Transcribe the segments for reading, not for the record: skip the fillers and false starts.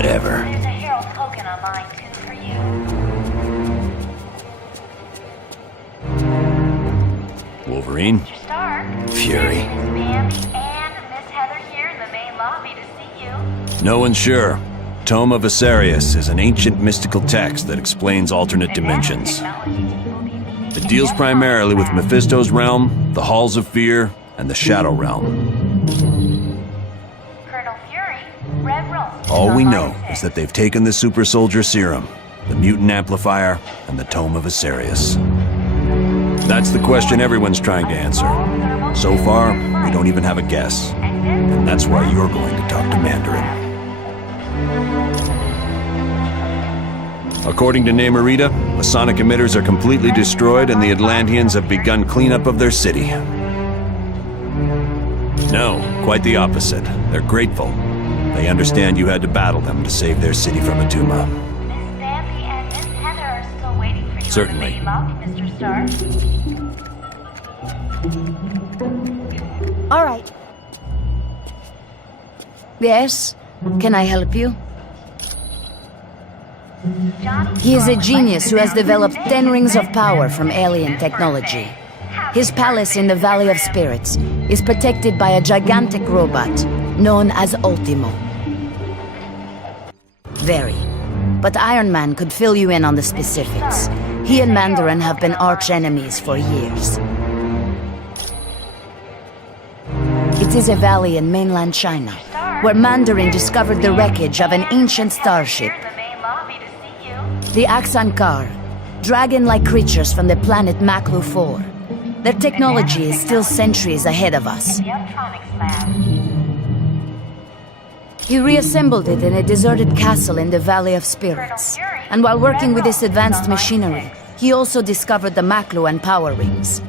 Whatever. There's a Herald token online too for you. Wolverine? Mr. Stark. Fury. Miss Bambi and Miss Heather here in the main lobby to see you. No one's sure. Tome of Asarius is an ancient mystical text that explains alternate dimensions. It deals primarily with Mephisto's realm, the Halls of Fear, and the Shadow Realm. Colonel Fury, Rev Rose. All we know is that they've taken the Super Soldier Serum, the Mutant Amplifier, and the Tome of Asarius. That's the question everyone's trying to answer. So far, we don't even have a guess. And that's why you're going to talk to Mandarin. According to Namorita, the sonic emitters are completely destroyed and the Atlanteans have begun cleanup of their city. No, quite the opposite. They're grateful. They understand you had to battle them to save their city from Atuma. Miss Bambi and Miss Heather are still waiting for you Certainly. in the main lobby, Mr. Stark. All right. Yes? Can I help you? He is a genius who has developed 10 rings of power from alien technology. His palace in the Valley of Spirits is protected by a gigantic robot known as Ultimo. Very. But Iron Man could fill you in on the specifics. He and Mandarin have been arch-enemies for years. It is a valley in mainland China, where Mandarin discovered the wreckage of an ancient starship. The Axankar, dragon-like creatures from the planet Maklu 4. Their technology is still centuries ahead of us. He reassembled it in a deserted castle in the Valley of Spirits. And while working with this advanced machinery, he also discovered the Maklu and power rings.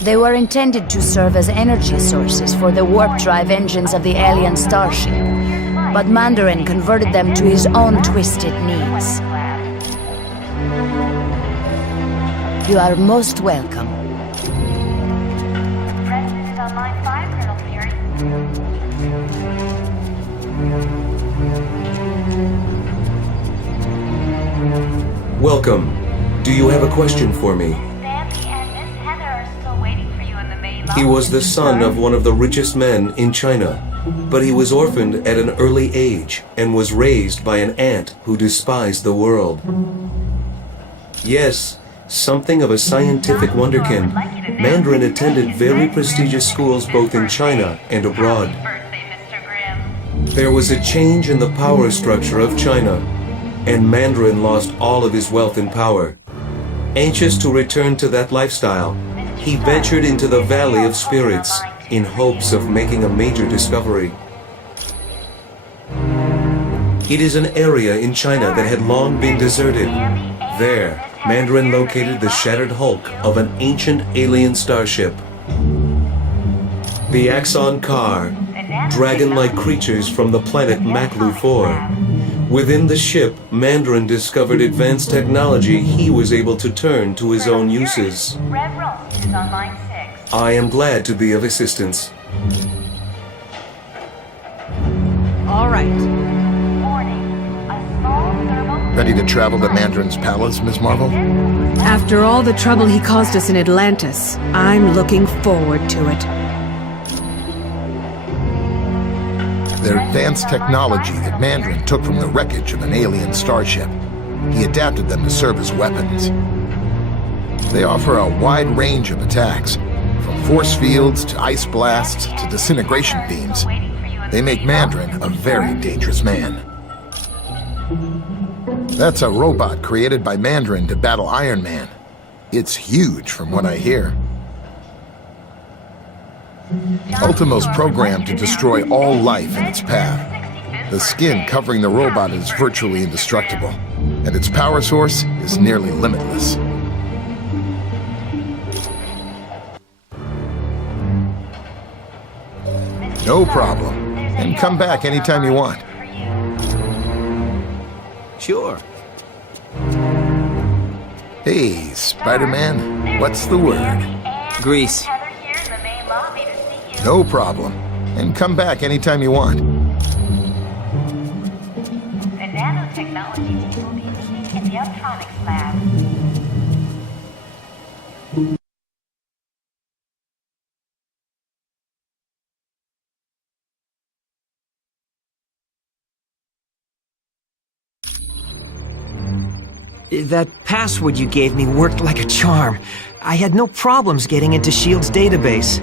They were intended to serve as energy sources for the warp drive engines of the alien starship. But Mandarin converted them to his own twisted needs. You are most welcome. President is on line 5, Colonel Fury. Welcome. Do you have a question for me? Bambi and Miss Heather are still waiting for you in the main lobby. He was the son of one of the richest men in China, but he was orphaned at an early age and was raised by an aunt who despised the world. Yes, something of a scientific wonderkind, Mandarin attended very prestigious schools both in China and abroad. Birthday, Mr. Grimm. There was a change in the power structure of China, and Mandarin lost all of his wealth and power. Anxious to return to that lifestyle, he ventured into the Valley of Spirits in hopes of making a major discovery. It is an area in China that had long been deserted. There, Mandarin located the shattered hulk of an ancient alien starship. The Axankar, dragon-like creatures from the planet Maklu 4. Within the ship, Mandarin discovered advanced technology he was able to turn to his own uses. Rev Rose is on line 6. I am glad to be of assistance. All right. Warning. A small thermal... Ready to travel to Mandarin's palace, Ms. Marvel? After all the trouble he caused us in Atlantis, I'm looking forward to it. They're advanced technology that Mandarin took from the wreckage of an alien starship. He adapted them to serve as weapons. They offer a wide range of attacks, from force fields to ice blasts to disintegration beams. They make Mandarin a very dangerous man. That's a robot created by Mandarin to battle Iron Man. It's huge from what I hear. Ultimo's programmed to destroy all life in its path. The skin covering the robot is virtually indestructible, and its power source is nearly limitless. No problem. And come back anytime you want. Sure. Hey, Spider-Man, what's the word? Grease. No problem. And come back anytime you want. nanotechnologies you will be meeting in the optronics lab. That password you gave me worked like a charm. I had no problems getting into S.H.I.E.L.D.'s database.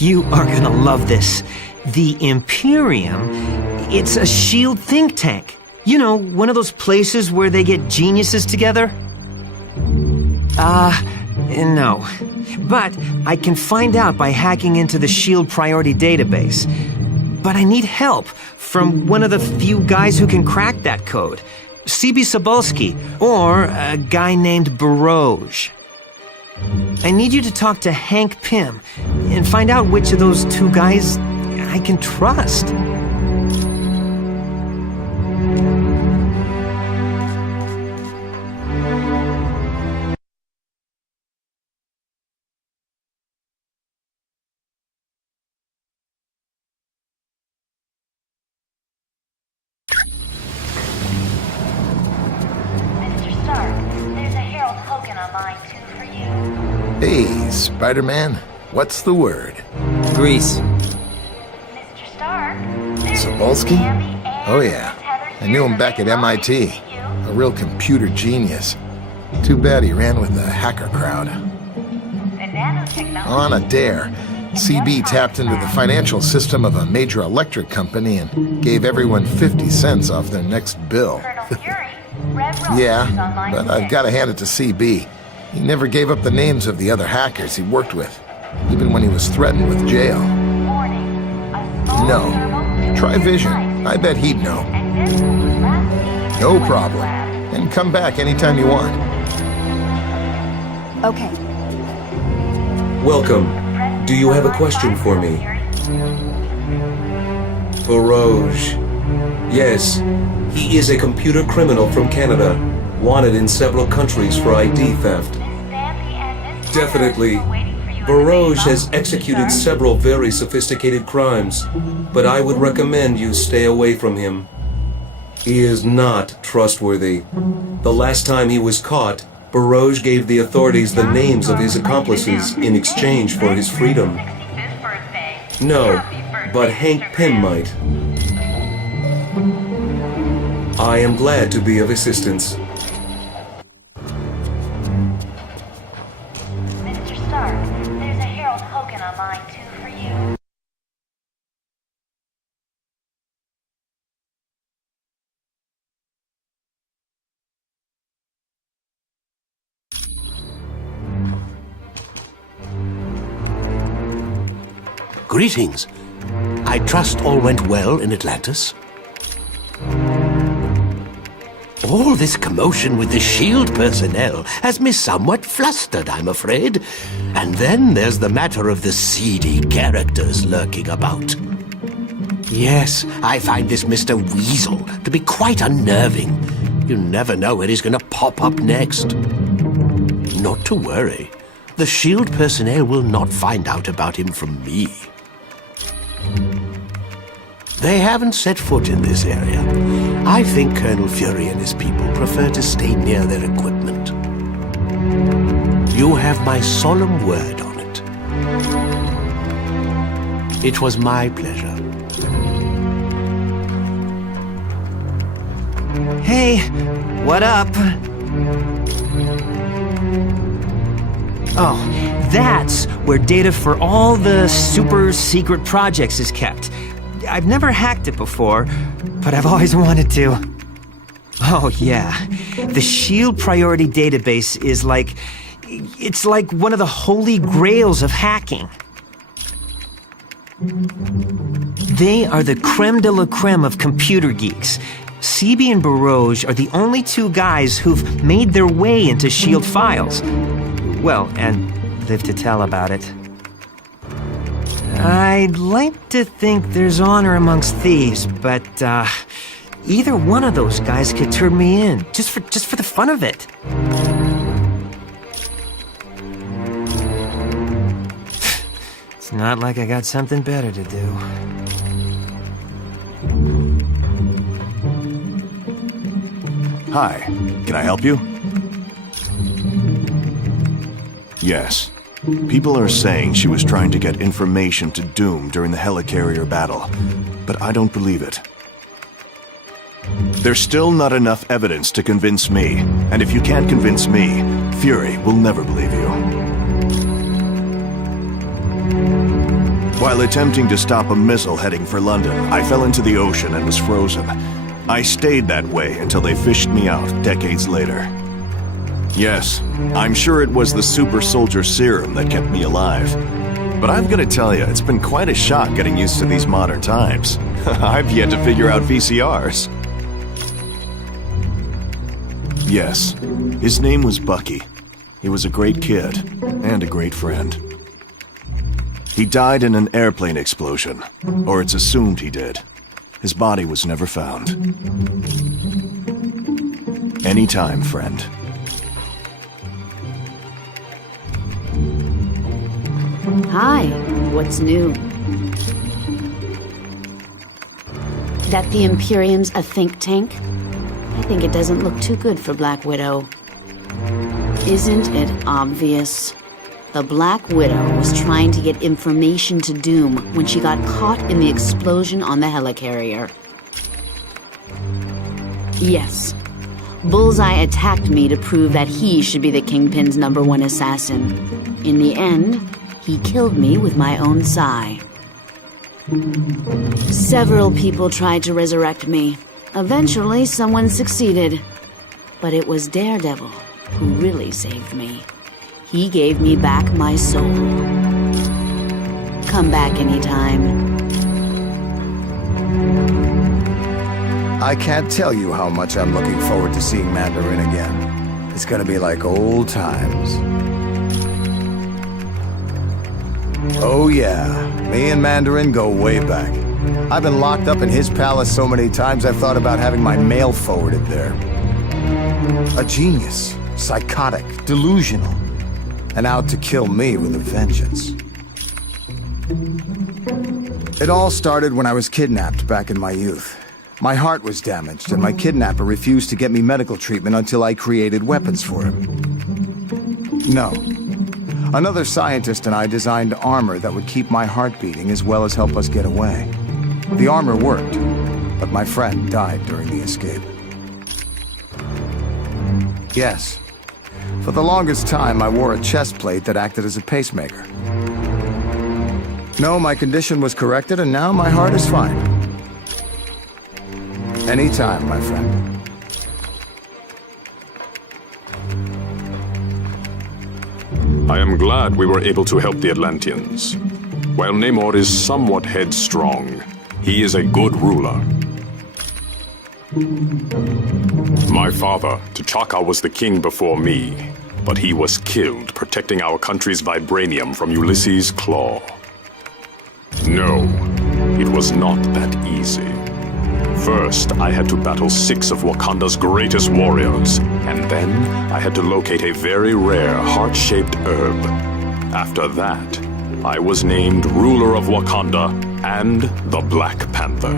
You are gonna love this. The Imperium, it's a S.H.I.E.L.D. think tank. You know, one of those places where they get geniuses together? No. But I can find out by hacking into the S.H.I.E.L.D. priority database. But I need help from one of the few guys who can crack that code. C.B. Sobolski, or a guy named Baroj. I need you to talk to Hank Pym and find out which of those two guys I can trust. Mr. Stark, there's a Harold Hogan on line 2 for you. Hey, Spider-Man, what's the word? Grease. Mr. Stark, there's Sobolski? Sammy and Oh yeah, Miss Heather I here knew in him the back at main lobby MIT. to see you. A real computer genius. Too bad he ran with the hacker crowd. The nanotechnology. On a dare, CB tapped into the financial system of a major electric company and gave everyone 50 cents off their next bill. Colonel Fury, Red Rose is Yeah, on line but I've 6. got to hand it to CB. He never gave up the names of the other hackers he worked with, even when he was threatened with jail. Warning, a small No. thermal Try nuclear Vision. device I bet he'd know. and this was last seen in No the problem. lab. And come back anytime you want. Okay. Welcome. Do you have a question for me? Baroj. Yes, he is a computer criminal from Canada, wanted in several countries for ID theft. Definitely. Baroj has executed several very sophisticated crimes, but I would recommend you stay away from him. He is not trustworthy. The last time he was caught, Baroj gave the authorities the names of his accomplices in exchange for his freedom. No, but Hank Pym might. I am glad to be of assistance. Mr. Stark, there's a Harold Hogan on line 2 for you. Greetings. I trust all went well in Atlantis? All this commotion with the S.H.I.E.L.D. personnel has me somewhat flustered, I'm afraid. And then there's the matter of the seedy characters lurking about. Yes, I find this Mr. Weasel to be quite unnerving. You never know where he's going to pop up next. Not to worry. The S.H.I.E.L.D. personnel will not find out about him from me. They haven't set foot in this area. I think Colonel Fury and his people prefer to stay near their equipment. You have my solemn word on it. It was my pleasure. Hey, what up? Oh, that's where data for all the super secret projects is kept. I've never hacked it before, but I've always wanted to. Oh yeah, the S.H.I.E.L.D. priority database is like... it's like one of the holy grails of hacking. They are the creme de la creme of computer geeks. CB and Baroj are the only two guys who've made their way into S.H.I.E.L.D. files. Well, and live to tell about it. I'd like to think there's honor amongst thieves, but either one of those guys could turn me in, just for the fun of it. It's not like I got something better to do. Hi, can I help you? Yes. People are saying she was trying to get information to Doom during the helicarrier battle, but I don't believe it. There's still not enough evidence to convince me, and if you can't convince me, Fury will never believe you. While attempting to stop a missile heading for London, I fell into the ocean and was frozen. I stayed that way until they fished me out decades later. Yes, I'm sure it was the super soldier serum that kept me alive. But I've got to tell you, it's been quite a shock getting used to these modern times. I've yet to figure out VCRs. Yes, his name was Bucky. He was a great kid, and a great friend. He died in an airplane explosion, or it's assumed he did. His body was never found. Anytime, friend. Hi, what's new? That the Imperium's a think tank? I think it doesn't look too good for Black Widow. Isn't it obvious? The Black Widow was trying to get information to Doom when she got caught in the explosion on the helicarrier. Yes, Bullseye attacked me to prove that he should be the Kingpin's #1 assassin. In the end, he killed me with my own sigh. Several people tried to resurrect me. Eventually, someone succeeded. But it was Daredevil who really saved me. He gave me back my soul. Come back anytime. I can't tell you how much I'm looking forward to seeing Mandarin again. It's gonna be like old times. Oh yeah, me and Mandarin go way back. I've been locked up in his palace so many times I've thought about having my mail forwarded there. A genius, psychotic, delusional, and out to kill me with a vengeance. It all started when I was kidnapped back in my youth. My heart was damaged, and my kidnapper refused to get me medical treatment until I created weapons for him. No. Another scientist and I designed armor that would keep my heart beating as well as help us get away. The armor worked, but my friend died during the escape. Yes. For the longest time, I wore a chest plate that acted as a pacemaker. No, my condition was corrected, and now my heart is fine. Anytime, my friend. I am glad we were able to help the Atlanteans. While Namor is somewhat headstrong, he is a good ruler. My father, T'Chaka, was the king before me, but he was killed protecting our country's vibranium from Ulysses' claw. No, it was not that easy. First, I had to battle 6 of Wakanda's greatest warriors, and then I had to locate a very rare heart-shaped herb. After that, I was named ruler of Wakanda and the Black Panther.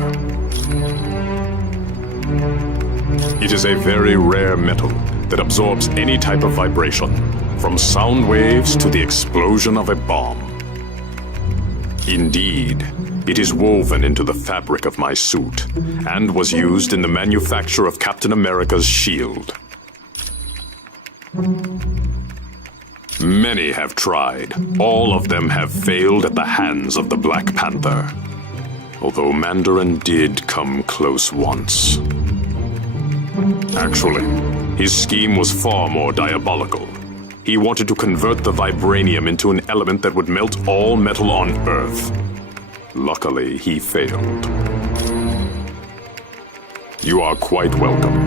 It is a very rare metal that absorbs any type of vibration, from sound waves to the explosion of a bomb. Indeed, it is woven into the fabric of my suit, and was used in the manufacture of Captain America's shield. Many have tried. All of them have failed at the hands of the Black Panther. Although Mandarin did come close once. Actually, his scheme was far more diabolical. He wanted to convert the vibranium into an element that would melt all metal on Earth. Luckily, he failed. You are quite welcome.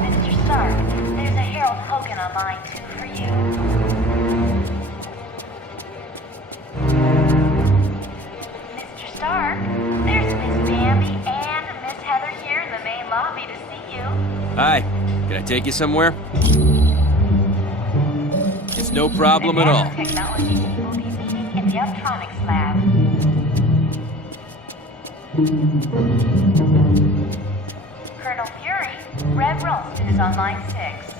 Mr. Stark, there's a Harold Hogan on line 2 for you. you. Hi, can I take you somewhere? It's no problem at all. Technology will be meeting in the electronics lab. Colonel Fury, Rev Ralston is on line 6.